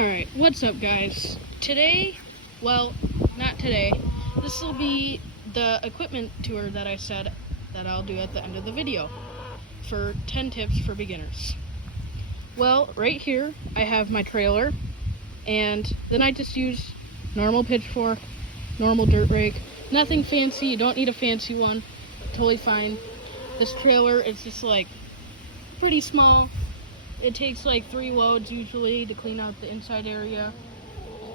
Alright, what's up guys? Today, well, not today, this will be the equipment tour that I said that I'll do at the end of the video for 10 tips for beginners. Well, right here I have my trailer, and then I just use normal pitchfork, normal dirt rake, nothing fancy. You don't need a fancy one, totally fine. This trailer is just like pretty small. It takes like 3 loads usually to clean out the inside area.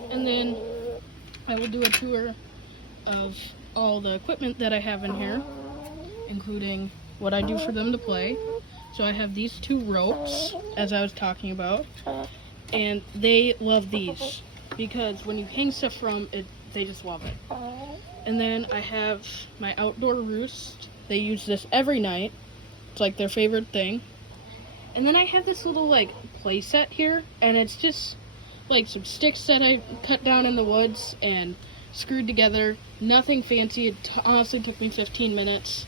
And then I will do a tour of all the equipment that I have in here, including what I do for them to play. So I have these 2 ropes, as I was talking about, and they love these because when you hang stuff from it, they just love it. And then I have my outdoor roost. They use this every night. It's like their favorite thing. And then I have this little like play set here, and it's just like some sticks that I cut down in the woods and screwed together. Nothing fancy. It honestly took me 15 minutes.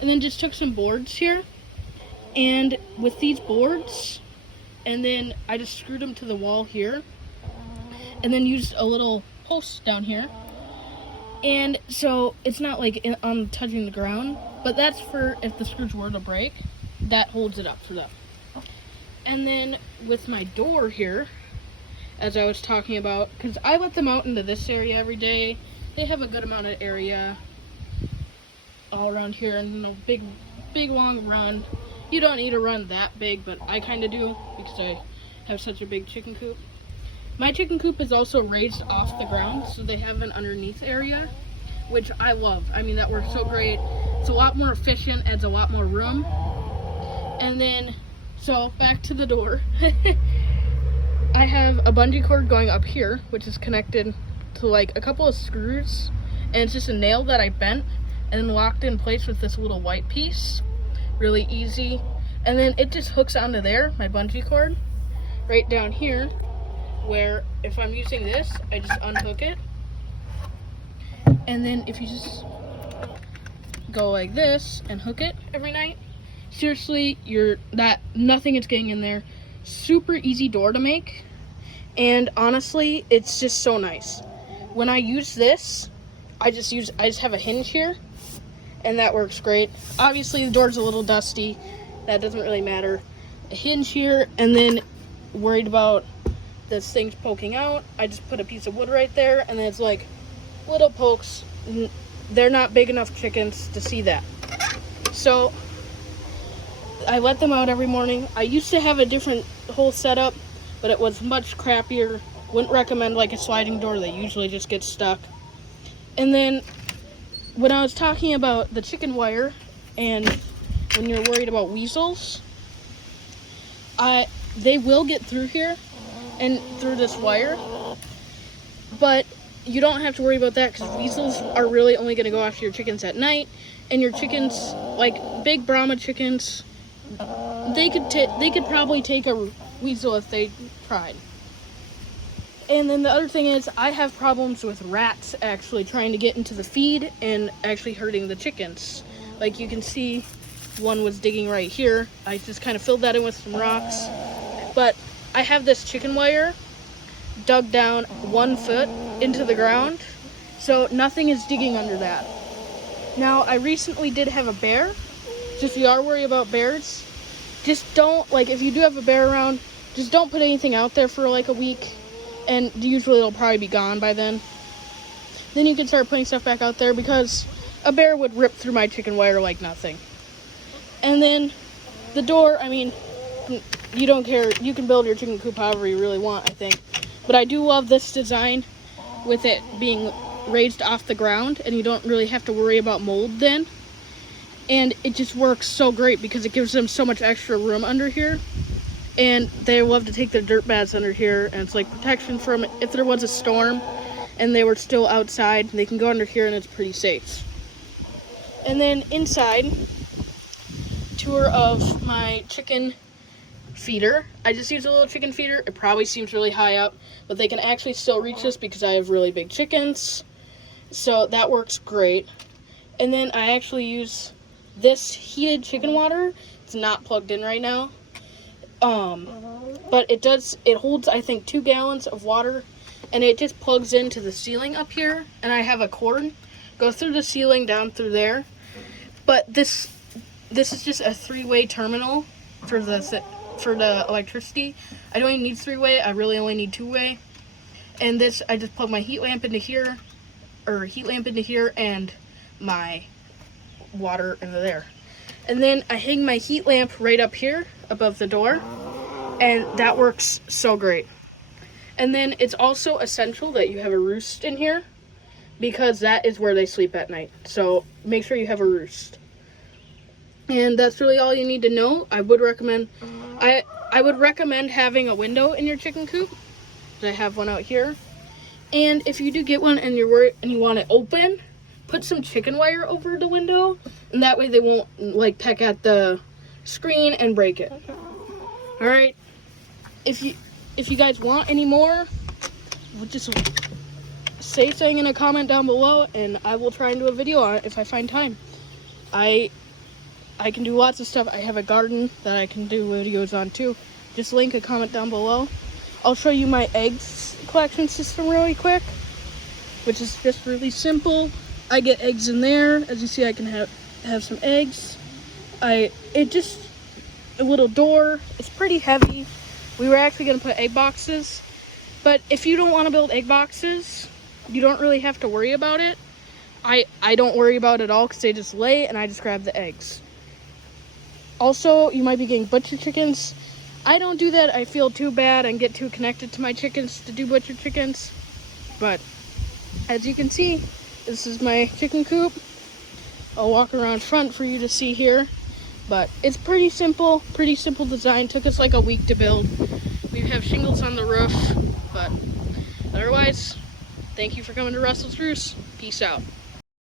And then just took some boards here, and with these boards, and then I just screwed them to the wall here, and then used a little post down here. And so it's not like on touching the ground, but that's for if the screws were to break, that holds it up for them. And then with my door here, as I was talking about, because I let them out into this area every day, they have a good amount of area all around here, and a big long run. You don't need to run that big, but I kind of do because I have such a big chicken coop. My chicken coop is also raised off the ground, so they have an underneath area, which I love. I mean, that works so great. It's a lot more efficient, adds a lot more room. And then, so back to the door. I have a bungee cord going up here, which is connected to like a couple of screws, and it's just a nail that I bent and then locked in place with this little white piece. Really easy. And then it just hooks onto there, my bungee cord, right down here, where if I'm using this, I just unhook it. And then if you just go like this and hook it every night, seriously, nothing is getting in there. Super easy door to make, and honestly, it's just so nice. When I use this, I just have a hinge here, and that works great. Obviously, the door's a little dusty. That doesn't really matter. A hinge here, and then worried about this thing's poking out, I just put a piece of wood right there, and then it's like little pokes. They're not big enough chickens to see that. So I let them out every morning. I used to have a different whole setup, but it was much crappier. Wouldn't recommend like a sliding door. They usually just get stuck. And then when I was talking about the chicken wire, and when you're worried about weasels, they will get through here and through this wire, but you don't have to worry about that because weasels are really only going to go after your chickens at night. And your chickens, like big Brahma chickens, they could probably take a weasel if they tried. And then the other thing is, I have problems with rats actually trying to get into the feed and actually hurting the chickens. Like you can see, one was digging right here. I just kind of filled that in with some rocks. But I have this chicken wire dug down 1 foot into the ground, so nothing is digging under that. Now, I recently did have a bear, so if you are worried about bears, just don't, like if you do have a bear around, just don't put anything out there for like a week, and usually it'll probably be gone by then. Then you can start putting stuff back out there, because a bear would rip through my chicken wire like nothing. And then the door, I mean, you don't care, you can build your chicken coop however you really want, I think. But I do love this design with it being raised off the ground, and you don't really have to worry about mold then. And it just works so great because it gives them so much extra room under here. And they love to take their dirt baths under here, and it's like protection from if there was a storm and they were still outside, they can go under here and it's pretty safe. And then inside, tour of my chicken feeder. I just use a little chicken feeder. It probably seems really high up, but they can actually still reach this because I have really big chickens. So that works great. And then I actually use this heated chicken water. It's not plugged in right now. but it holds, I think, 2 gallons of water, and it just plugs into the ceiling up here, and I have a cord go through the ceiling down through there. But this is just a 3-way terminal for the electricity. I don't even need 3-way. I really only need 2-way. And this, I just plug my heat lamp into here, and my water into there. And then I hang my heat lamp right up here above the door, and that works so great. And then it's also essential that you have a roost in here, because that is where they sleep at night. So make sure you have a roost. And that's really all you need to know. I would recommend having a window in your chicken coop. I have one out here. And if you do get one and you're worried and you want it open, put some chicken wire over the window, and that way they won't like peck at the screen and break it. All right. If you guys want any more, just say something in a comment down below, and I will try and do a video on it if I find time. I can do lots of stuff. I have a garden that I can do videos on too. Just link a comment down below. I'll show you my eggs collection system really quick, which is just really simple. I get eggs in there. As you see, I can have some eggs. It just a little door. It's pretty heavy. We were actually going to put egg boxes, but if you don't want to build egg boxes, you don't really have to worry about it. I don't worry about it at all because they just lay and I just grab the eggs. Also, you might be getting butcher chickens. I don't do that. I feel too bad and get too connected to my chickens to do butcher chickens. But as you can see, this is my chicken coop. I'll walk around front for you to see here. But it's pretty simple design. Took us like a week to build. We have shingles on the roof. But otherwise, thank you for coming to Russell's Roost. Peace out.